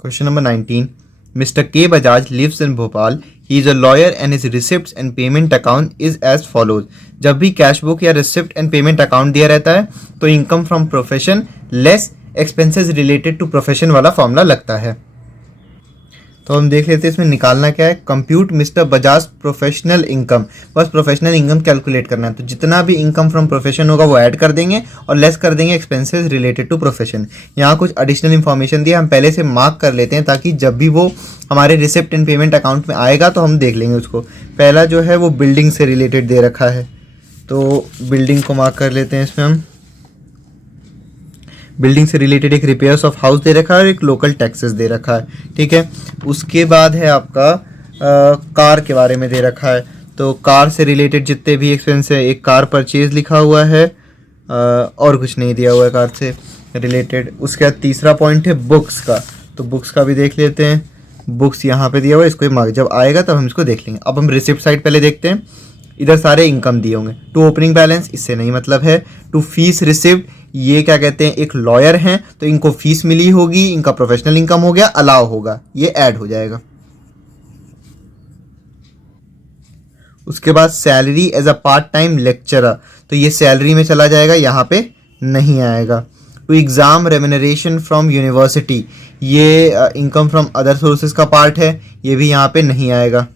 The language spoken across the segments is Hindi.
Question number 19. Mr. K. Bajaj lives in Bhopal. He is a lawyer and his receipts and payment account is as follows. जब भी कैश बुक या रिसिप्ट एंड पेमेंट अकाउंट दिया रहता है तो income from profession less expenses related to profession वाला फॉर्मूला लगता है। तो हम देख लेते हैं इसमें निकालना क्या है। Compute mister Bajaj professional income, बस प्रोफेशनल इनकम कैलकुलेट करना है। तो जितना भी इनकम फ्रॉम प्रोफेशन होगा वो ऐड कर देंगे और लेस कर देंगे एक्सपेंसेस रिलेटेड टू प्रोफेशन। यहाँ कुछ एडिशनल इन्फॉर्मेशन दिया, हम पहले से मार्क कर लेते हैं ताकि जब भी वो हमारे रिसिप्ट एंड पेमेंट अकाउंट में आएगा तो हम देख लेंगे उसको। पहला जो है वो बिल्डिंग से रिलेटेड दे रखा है, तो बिल्डिंग को मार्क कर लेते हैं इसमें हम। बिल्डिंग से रिलेटेड एक रिपेयर्स ऑफ हाउस दे रखा है और एक लोकल टैक्सेस दे रखा है, ठीक है। उसके बाद है आपका कार के बारे में दे रखा है, तो कार से रिलेटेड जितने भी एक्सपेंस है, एक कार परचेज लिखा हुआ है और कुछ नहीं दिया हुआ है कार से रिलेटेड। उसके बाद तीसरा पॉइंट है बुक्स का, तो बुक्स का भी देख लेते हैं। बुक्स यहाँ पे दिया हुआ है, इसको मार्क जब आएगा तब हम इसको देख लेंगे। अब हम रिसिप्ट साइड पहले देखते हैं। इधर सारे इनकम दिए होंगे। टू ओपनिंग बैलेंस, इससे नहीं मतलब है। टू फीस रिसिप्ट, ये क्या कहते हैं, एक लॉयर हैं तो इनको फीस मिली होगी, इनका प्रोफेशनल इनकम हो गया, अलाउ होगा, ये ऐड हो जाएगा। उसके बाद salary as a part time lecturer, तो ये सैलरी में चला जाएगा, यहाँ पे नहीं आएगा। To exam remuneration from university, ये इनकम फ्रॉम अदर सोर्सेज का पार्ट है, ये भी यहाँ पे नहीं आएगा।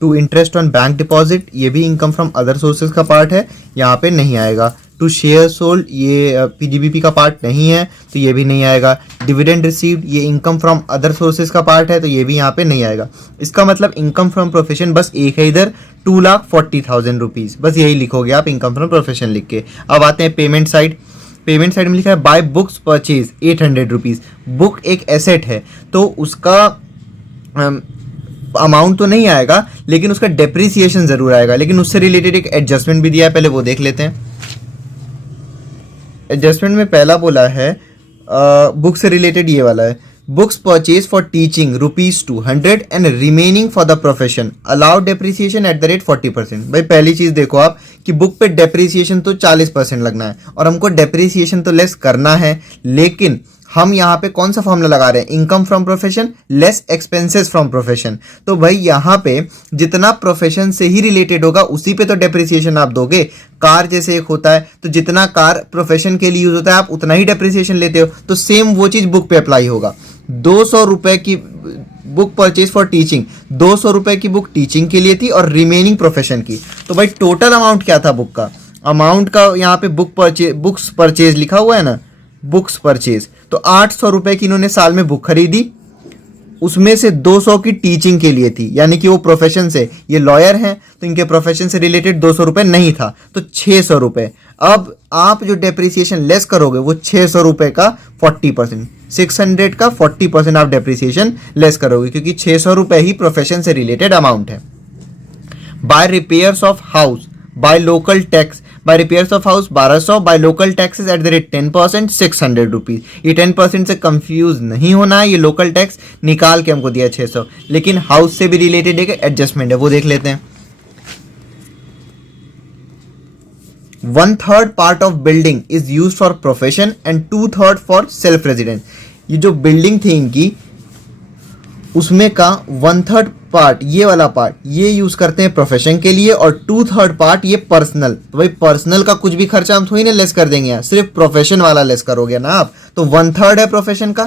To interest on bank deposit, ये भी इनकम फ्रॉम अदर सोर्सेज का पार्ट है, यहाँ पे नहीं आएगा। टू शेयर सोल्ड, ये पीजीबीपी का पार्ट नहीं है तो ये भी नहीं आएगा। डिविडेंड रिसीव्ड, ये इनकम फ्रॉम अदर सोर्सेज का पार्ट है तो ये भी यहाँ पे नहीं आएगा। इसका मतलब इनकम फ्रॉम प्रोफेशन बस एक है इधर, 2,40,000 रुपीज़, बस यही लिखोगे आप इनकम फ्रॉम प्रोफेशन लिख के। अब आते हैं पेमेंट साइड। पेमेंट साइड में लिखा है by books purchase 800 rupees. Book एक एसेट है तो उसका अमाउंट तो नहीं आएगा लेकिन उसका डेप्रिसिएशन जरूर आएगा, लेकिन उससे रिलेटेड एक एडजस्टमेंट भी दिया है, पहले वो देख लेते हैं। एडजस्टमेंट में पहला बोला है बुक से रिलेटेड ये वाला है, books purchase for teaching ₹200 and remaining for the profession allow depreciation eight the rate 40%। भाई पहली चीज देखो आप कि बुक पे डेप्रिसिएशन तो 40% लगना है और हमको डेप्रिसिएशन तो लेस करना है, लेकिन हम यहाँ पे कौन सा फॉर्मूला लगा रहे हैं, income from profession less expenses from profession. तो भाई यहाँ पे जितना प्रोफेशन से ही रिलेटेड होगा उसी पे तो डेप्रिसिएशन आप दोगे। कार जैसे एक होता है तो जितना कार प्रोफेशन के लिए यूज होता है आप उतना ही डेप्रिसिएशन लेते हो, तो सेम वो चीज बुक पे अप्लाई होगा। 200 रुपए की बुक परचेज फॉर टीचिंग, 200 रुपए की बुक टीचिंग के लिए थी और रिमेनिंग प्रोफेशन की। तो भाई टोटल अमाउंट क्या था बुक का, अमाउंट का यहाँ पे बुक्स परचेज लिखा हुआ है ना, बुक्स परचेज, तो 800 रुपए की इन्होंने साल में बुक खरीदी, उसमें से 200 की टीचिंग के लिए थी, यानी कि वो प्रोफेशन से, ये लॉयर हैं तो इनके प्रोफेशन से रिलेटेड 200 रुपए नहीं था तो 600 रुपए। अब आप जो डेप्रिसिएशन लेस करोगे वो 600 रुपए का 40%, 600 का 40% आप डेप्रिसिएशन लेस करोगे क्योंकि 600 रुपए ही प्रोफेशन से रिलेटेड अमाउंट है। By repairs of house, by local tax, by repairs of house 1200, by local taxes at the rate 10% 600 rupees. ये 10% से कंफ्यूज नहीं होना है, ये लोकल टैक्स निकाल के हमको दिया 600, लेकिन हाउस से भी रिलेटेड एक एडजस्टमेंट है, वो देख लेते हैं। 1/3 part of building is use for profession and 2/3 for self residence. ये जो बिल्डिंग थी इनकी उसमें का 1/3 पार्ट, ये वाला पार्ट ये यूज करते हैं प्रोफेशन के लिए और 2/3 पार्ट ये पर्सनल। तो भाई पर्सनल का कुछ भी खर्चा हम थोड़ी ना लेस कर देंगे, यहाँ सिर्फ प्रोफेशन वाला लेस करोगे ना आप। तो 1/3 है प्रोफेशन का,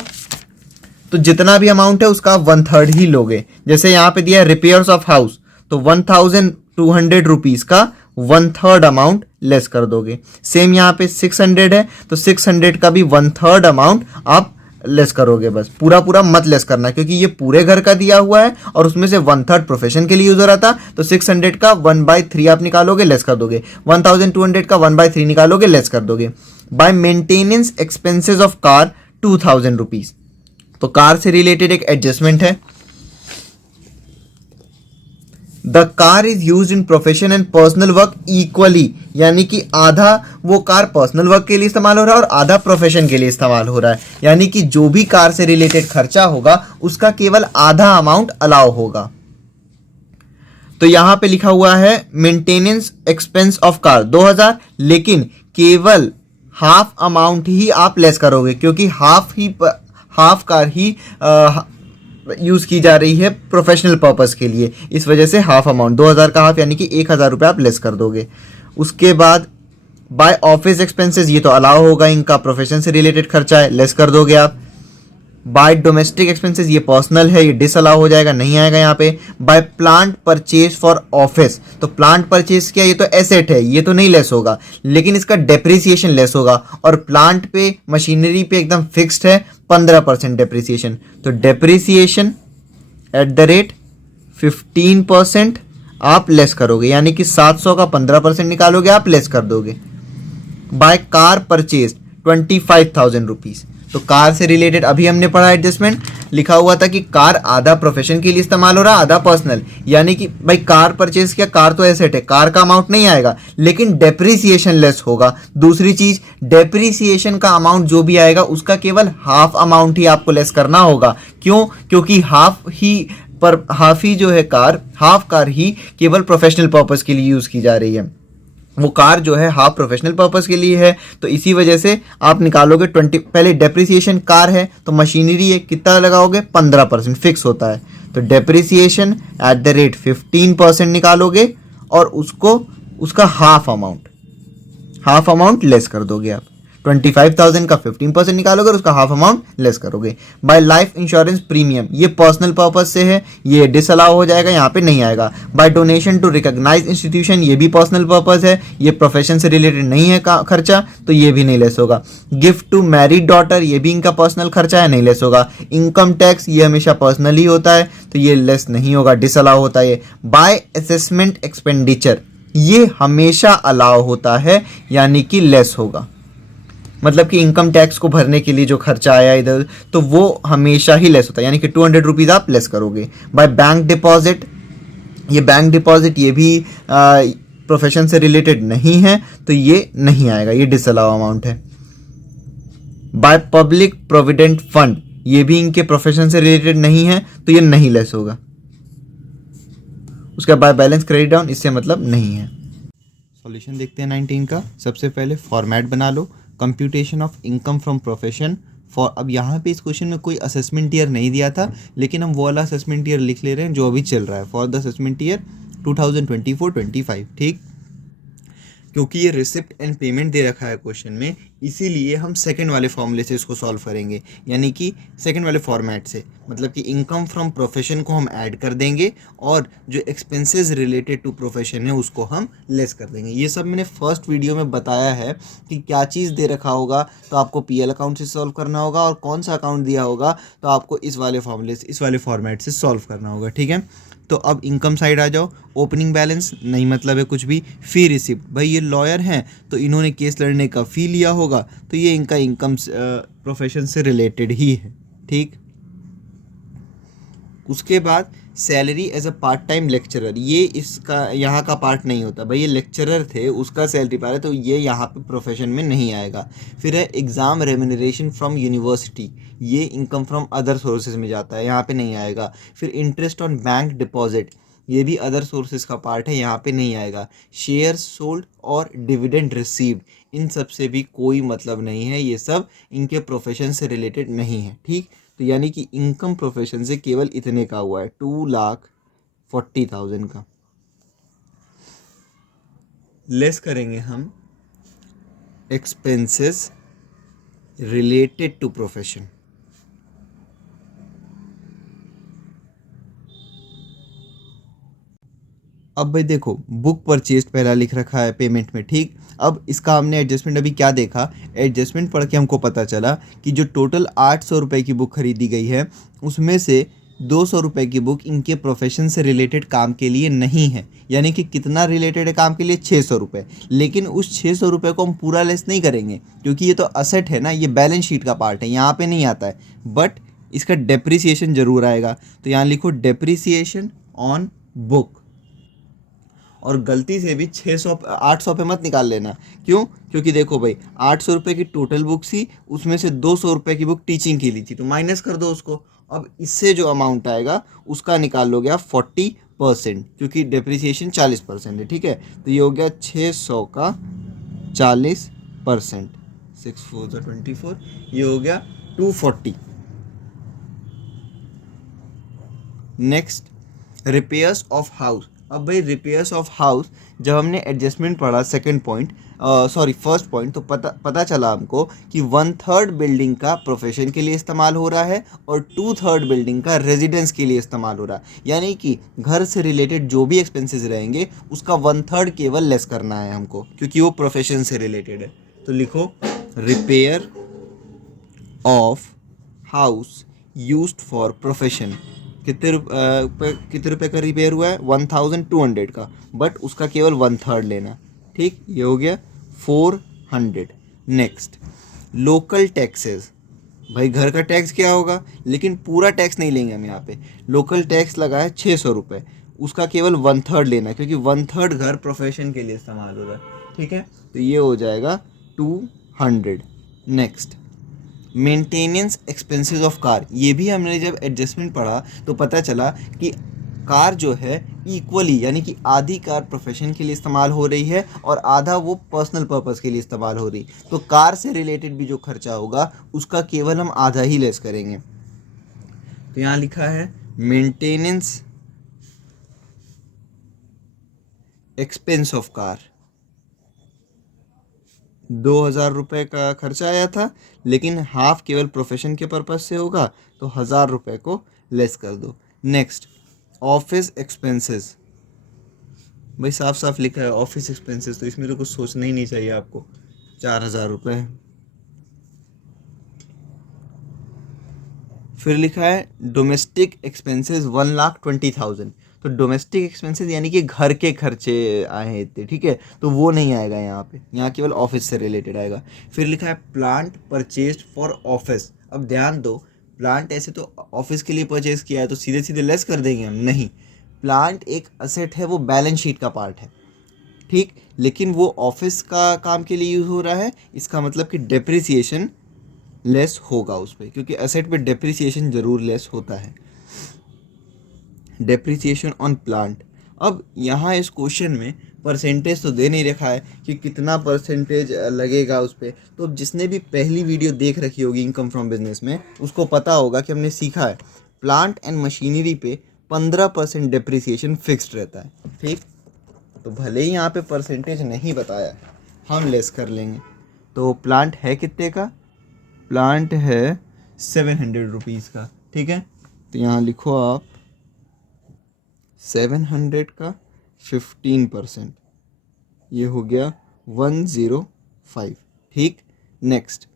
तो जितना भी अमाउंट है उसका 1/3 ही लोगे। जैसे यहाँ पे दिया है रिपेयर्स ऑफ हाउस, तो 1200 रुपीज का 1/3 अमाउंट लेस कर दोगे। सेम यहाँ पे 600 है तो 600 का भी 1/3 अमाउंट आप लेस करोगे, बस पूरा पूरा मत लेस करना क्योंकि ये पूरे घर का दिया हुआ है और उसमें से 1/3 प्रोफेशन के लिए यूज हो रहा था। तो 600 का 1/3 आप निकालोगे, लेस कर दोगे। 1200 का 1/3 निकालोगे, लेस कर दोगे। By maintenance expenses of car 2000 rupees, तो कार से रिलेटेड एक एडजस्टमेंट है। The car is use in profession and personal work equally, यानी कि आधा वो कार पर्सनल वर्क के लिए इस्तेमाल हो रहा है और आधा प्रोफेशन के लिए इस्तेमाल हो रहा है, यानी कि जो भी कार से रिलेटेड खर्चा होगा उसका केवल आधा अमाउंट अलाउ होगा। तो यहां पे लिखा हुआ है मेंटेनेंस एक्सपेंस ऑफ कार 2000, लेकिन केवल हाफ अमाउंट ही आप लेस करोगे क्योंकि हाफ कार ही यूज़ की जा रही है प्रोफेशनल पर्पस के लिए, इस वजह से हाफ अमाउंट 2000 का हाफ यानी कि 1000 रुपये आप लेस कर दोगे। उसके बाद बाय ऑफिस एक्सपेंसेस, ये तो अलाउ होगा, इनका प्रोफेशन से रिलेटेड खर्चा है, लेस कर दोगे आप। बाय डोमेस्टिक एक्सपेंसेस, ये पर्सनल है, ये डिसअलाउ हो जाएगा, नहीं आएगा यहाँ पे। By plant purchase for office, तो प्लांट परचेज किया, ये तो एसेट है, ये तो नहीं लेस होगा, लेकिन इसका डेप्रिसिएशन लेस होगा। और प्लांट पे मशीनरी पे एकदम फिक्स्ड है 15% डेप्रिसिएशन, तो डेप्रिसिएशन एट द रेट 15% आप लेस करोगे, यानी कि 700 का 15% निकालोगे आप, लेस कर दोगे। बाय कार परचेज 25,000 रुपीज़, तो कार से रिलेटेड अभी हमने पढ़ा एडजस्टमेंट, लिखा हुआ था कि कार आधा प्रोफेशन के लिए इस्तेमाल हो रहा है, आधा पर्सनल, यानी कि भाई कार परचेज किया, कार तो एसेट है, कार का अमाउंट नहीं आएगा, लेकिन डेप्रिसिएशन लेस होगा। दूसरी चीज, डेप्रिसिएशन का अमाउंट जो भी आएगा उसका केवल हाफ अमाउंट ही आपको लेस करना होगा। क्यों? क्योंकि हाफ ही जो है कार, हाफ कार ही केवल प्रोफेशनल पर्पस के लिए यूज की जा रही है, वो कार जो है हाफ प्रोफेशनल पर्पस के लिए है, तो इसी वजह से आप निकालोगे 20। पहले डेप्रिसिएशन कार है तो मशीनरी है, कितना लगाओगे? 15% फिक्स होता है, तो डेप्रिसिएशन एट द रेट 15% निकालोगे और उसका हाफ अमाउंट लेस कर दोगे आप। 25,000 का 15% निकालोगे और उसका हाफ अमाउंट लेस करोगे। बाय लाइफ इंश्योरेंस प्रीमियम, ये पर्सनल पर्पस से है, ये डिसअलाउ हो जाएगा, यहाँ पे नहीं आएगा। By donation to recognise institution, ये भी पर्सनल पर्पस है, ये प्रोफेशन से रिलेटेड नहीं है खर्चा, तो ये भी नहीं लेस होगा। गिफ्ट टू मैरिड डॉटर, ये भी इनका पर्सनल खर्चा है, नहीं लेस होगा। इनकम टैक्स, ये हमेशा पर्सनल ही होता है, तो ये लेस नहीं होगा, डिसअलाउ होता है। बाय असेसमेंट एक्सपेंडिचर, ये हमेशा अलाउ होता है, यानी कि लेस होगा। मतलब कि इनकम टैक्स को भरने के लिए जो खर्चा आया इधर, तो वो हमेशा ही लेस होता है, यानी कि 200 रुपीज़ आप लेस करोगे। बाय बैंक डिपॉजिट, ये बैंक डिपॉजिट ये भी प्रोफेशन से रिलेटेड नहीं है, तो ये नहीं आएगा, ये डिसअलाउ अमाउंट है। बाय पब्लिक प्रोविडेंट फंड, ये भी इनके प्रोफेशन से रिलेटेड नहीं है, तो ये नहीं लेस होगा। उसका बाय बैलेंस क्रेडिट डाउन, इससे मतलब नहीं है। सॉल्यूशन देखते हैं 19 का। सबसे पहले फॉर्मेट बना लो, computation of income from profession for. अब यहाँ पे इस क्वेश्चन में कोई असेसमेंट ईयर नहीं दिया था, लेकिन हम वो वाला असेसमेंट ईयर लिख ले रहे हैं जो अभी चल रहा है, फॉर द असेसमेंट ईयर 2024-25, ठीक। क्योंकि ये रिसिप्ट एंड पेमेंट दे रखा है क्वेश्चन में, इसीलिए हम सेकंड वाले फॉर्मूले से इसको सॉल्व करेंगे, यानी कि सेकंड वाले फॉर्मेट से, मतलब कि इनकम फ्रॉम प्रोफेशन को हम ऐड कर देंगे और जो एक्सपेंसेस रिलेटेड टू प्रोफेशन है उसको हम लेस कर देंगे। ये सब मैंने फर्स्ट वीडियो में बताया है कि क्या चीज़ दे रखा होगा तो आपको पीएल अकाउंट से सॉल्व करना होगा, और कौन सा अकाउंट दिया होगा तो आपको इस वाले फॉर्मूले से, इस वाले फॉर्मेट से सॉल्व करना होगा, ठीक है। तो अब इनकम साइड आ जाओ। ओपनिंग बैलेंस नहीं मतलब है कुछ भी। फी रिसिप्ट, भाई ये लॉयर हैं तो इन्होंने केस लड़ने का फ़ी लिया होगा, तो ये इनका इनकम प्रोफेशन से रिलेटेड ही है, ठीक। उसके बाद salary as a part time lecturer, ये इसका यहाँ का पार्ट नहीं होता, भाई ये लेक्चरर थे उसका सैलरी पा रहे, तो ये यहाँ पे प्रोफेशन में नहीं आएगा। फिर है एग्ज़ाम रेम्यूनरेशन फ्रॉम यूनिवर्सिटी, ये इनकम फ्रॉम अदर सोर्सेज में जाता है, यहाँ पे नहीं आएगा। फिर इंटरेस्ट ऑन बैंक डिपॉजिट, ये भी अदर सोर्सेज का पार्ट है, यहाँ पे नहीं आएगा। शेयर सोल्ड और डिविडेंड रिसीव्ड, इन सब से भी कोई मतलब नहीं है, ये सब इनके प्रोफेशन से रिलेटेड नहीं है, ठीक। तो यानी कि इनकम प्रोफेशन से केवल इतने का हुआ है, 2,40,000 का। लेस करेंगे हम एक्सपेंसेस रिलेटेड टू प्रोफेशन। अब भाई देखो, बुक परचेज पहला लिख रखा है पेमेंट में, ठीक। अब इसका हमने एडजस्टमेंट अभी क्या देखा, एडजस्टमेंट पढ़ के हमको पता चला कि जो टोटल 800 रुपये की बुक खरीदी गई है उसमें से 200 रुपये की बुक इनके प्रोफेशन से रिलेटेड काम के लिए नहीं है, यानी कि कितना रिलेटेड है काम के लिए? 600 रुपये। लेकिन उस 600 रुपये को हम पूरा लेस नहीं करेंगे, क्योंकि ये तो असेट है ना, ये बैलेंस शीट का पार्ट है, यहाँ पे नहीं आता है, बट इसका डेप्रिसिएशन ज़रूर आएगा। तो यहाँ लिखो डेप्रिसिएशन ऑन बुक, और गलती से भी 800 पे मत निकाल लेना। क्यों? क्योंकि देखो भाई 800 रुपये की टोटल बुक थी, उसमें से 200 रुपये की बुक टीचिंग की ली थी, तो माइनस कर दो उसको। अब इससे जो अमाउंट आएगा उसका निकाल लोगे आप 40%, क्योंकि डेप्रिसिएशन 40% है, ठीक है। तो ये हो गया 600 का 40%, 6 4 24, ये हो गया 240। Next repairs of house. अब भाई रिपेयर्स ऑफ हाउस जब हमने एडजस्टमेंट पढ़ा सेकंड पॉइंट, फर्स्ट पॉइंट, तो पता चला हमको कि 1/3 बिल्डिंग का प्रोफेशन के लिए इस्तेमाल हो रहा है और 2/3 बिल्डिंग का रेजिडेंस के लिए इस्तेमाल हो रहा है। यानी कि घर से रिलेटेड जो भी एक्सपेंसेस रहेंगे उसका 1/3 केवल लेस करना है हमको, क्योंकि वो प्रोफेशन से रिलेटेड है। तो लिखो repair of house used for profession. कितने रुपए का रिपेयर हुआ है? 1200 का, बट उसका केवल 1/3 लेना। ठीक, ये हो गया 400। Next local taxes. भाई घर का टैक्स क्या होगा, लेकिन पूरा टैक्स नहीं लेंगे हम यहाँ पे। लोकल टैक्स लगा है 600 रुपये, उसका केवल 1/3 लेना है, क्योंकि 1/3 घर प्रोफेशन के लिए इस्तेमाल हो रहा है। ठीक है, तो ये हो जाएगा 200। Next maintenance expenses of car. ये भी हमने जब एडजस्टमेंट पढ़ा तो पता चला कि कार जो है इक्वली, यानी कि आधी कार प्रोफेशन के लिए इस्तेमाल हो रही है और आधा वो पर्सनल पर्पस के लिए इस्तेमाल हो रही। तो कार से रिलेटेड भी जो खर्चा होगा उसका केवल हम आधा ही लेस करेंगे। तो यहाँ लिखा है मेंटेनेंस एक्सपेंस ऑफ कार 2000 रुपये का खर्चा आया था, लेकिन हाफ केवल प्रोफेशन के पर्पज से होगा, तो 1000 रुपये को लेस कर दो। Next office expenses. भाई साफ साफ लिखा है ऑफिस एक्सपेंसेस, तो इसमें तो कुछ सोचना ही नहीं चाहिए आपको। 4000 रुपये। फिर लिखा है डोमेस्टिक एक्सपेंसेस 1,20,000। तो डोमेस्टिक एक्सपेंसेस यानी कि घर के खर्चे आए हैं इतने, ठीक है, तो वो नहीं आएगा यहाँ पे, यहाँ केवल ऑफिस से रिलेटेड आएगा। फिर लिखा है प्लांट परचेज फॉर ऑफिस। अब ध्यान दो, प्लांट ऐसे तो ऑफिस के लिए परचेज किया है तो सीधे सीधे लेस कर देंगे हम, नहीं। प्लांट एक असेट है, वो बैलेंस शीट का पार्ट है, ठीक, लेकिन वो ऑफिस का काम के लिए यूज़ हो रहा है, इसका मतलब कि डेप्रिसिएशन लेस होगा उस पर, क्योंकि एसेट पे डेप्रिसिएशन ज़रूर लेस होता है। Depreciation on plant. अब यहाँ इस क्वेश्चन में परसेंटेज तो दे नहीं रखा है कि कितना परसेंटेज लगेगा उस पर। तो अब जिसने भी पहली वीडियो देख रखी होगी इनकम फ्रॉम बिजनेस में, उसको पता होगा कि हमने सीखा है प्लांट एंड मशीनरी पे 15% डेप्रिसिएशन फिक्स्ड रहता है, ठीक। तो भले ही यहाँ पे परसेंटेज नहीं बताया, हम लेस कर लेंगे। तो प्लांट है कितने का? प्लांट है 700 रुपीज़ का, ठीक है। तो यहाँ लिखो आप 700 का 15%, ये हो गया 105, ठीक। Next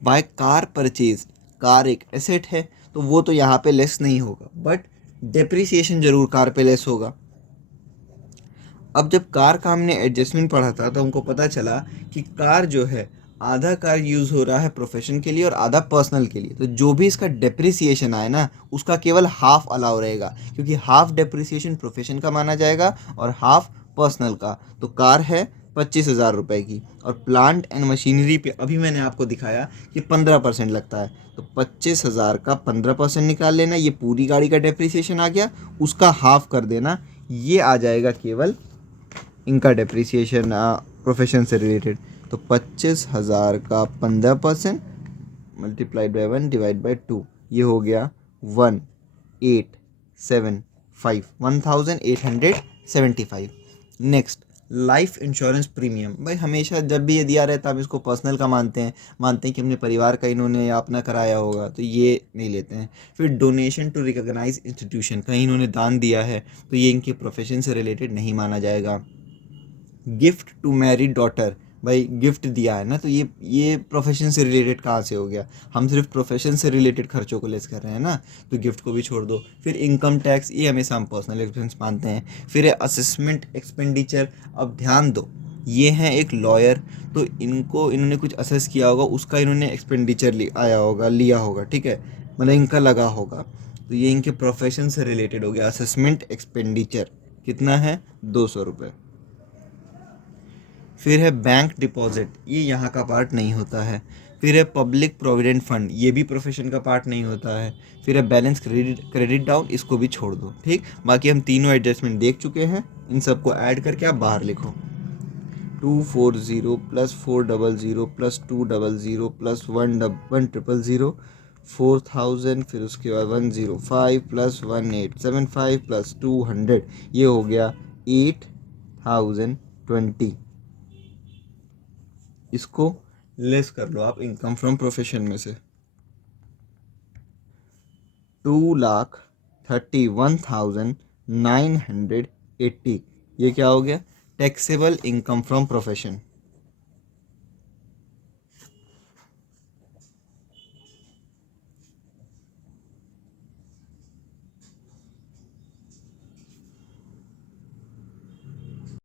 by car purchase. Car एक एसेट है तो वो तो यहाँ पे लेस नहीं होगा, बट डेप्रिसिएशन जरूर कार पे लेस होगा। अब जब कार का हमने एडजस्टमेंट पढ़ा था तो हमको पता चला कि कार जो है, आधा कार यूज़ हो रहा है प्रोफेशन के लिए और आधा पर्सनल के लिए, तो जो भी इसका डेप्रिसिएशन आए ना उसका केवल हाफ अलाउ रहेगा, क्योंकि हाफ डेप्रिसिएशन प्रोफेशन का माना जाएगा और हाफ पर्सनल का। तो कार है 25,000 रुपये की, और प्लांट एंड मशीनरी पे अभी मैंने आपको दिखाया कि 15% लगता है, तो 25,000 का 15% निकाल लेना, ये पूरी गाड़ी का डेप्रिसिएशन आ गया, उसका हाफ कर देना, ये आ जाएगा केवल इनका डेप्रिसिएशन प्रोफेशन से रिलेटेड। तो 25,000 का 15% मल्टीप्लाइड बाई 1 डिवाइड बाई 2, ये हो गया 1875। Next life insurance premium. भाई हमेशा जब भी ये दिया रहता है हम इसको पर्सनल का मानते हैं कि अपने परिवार का इन्होंने या अपना कराया होगा, तो ये नहीं लेते हैं। फिर डोनेशन टू रिकॉग्नाइज इंस्टीट्यूशन, कहीं इन्होंने दान दिया है तो ये इनके प्रोफेशन से रिलेटेड नहीं माना जाएगा। गिफ्ट टू मैरिड डॉटर, भाई गिफ्ट दिया है ना, तो ये प्रोफेशन से रिलेटेड कहाँ से हो गया? हम सिर्फ प्रोफेशन से रिलेटेड खर्चों को लेस कर रहे हैं ना, तो गिफ्ट को भी छोड़ दो। फिर इनकम टैक्स, ये हमेशा हम पर्सनल एक्सपेंस मानते हैं। फिर है असेसमेंट एक्सपेंडिचर। अब ध्यान दो, ये हैं एक लॉयर, तो इन्होंने कुछ असेस किया होगा, उसका इन्होंने एक्सपेंडिचर लिया होगा, ठीक है, मतलब इनका लगा होगा, तो ये इनके प्रोफेशन से रिलेटेड हो गया। असेसमेंट एक्सपेंडिचर कितना है? 200 रुपये। फिर है बैंक डिपॉजिट, ये यहाँ का पार्ट नहीं होता है। फिर है पब्लिक प्रोविडेंट फंड, ये भी प्रोफेशन का पार्ट नहीं होता है। फिर है बैलेंस क्रेडिट डाउन, इसको भी छोड़ दो, ठीक। बाकी हम तीनों एडजस्टमेंट देख चुके हैं, इन सबको ऐड करके आप बाहर लिखो। 240 + 400 + 200 + 100 4000, फिर उसके बाद 105 प्लस 1875 प्लस 200, ये हो गया 8020। इसको लेस कर लो आप इनकम फ्रॉम प्रोफेशन में से। 2,31,980, ये क्या हो गया? Taxable income from profession.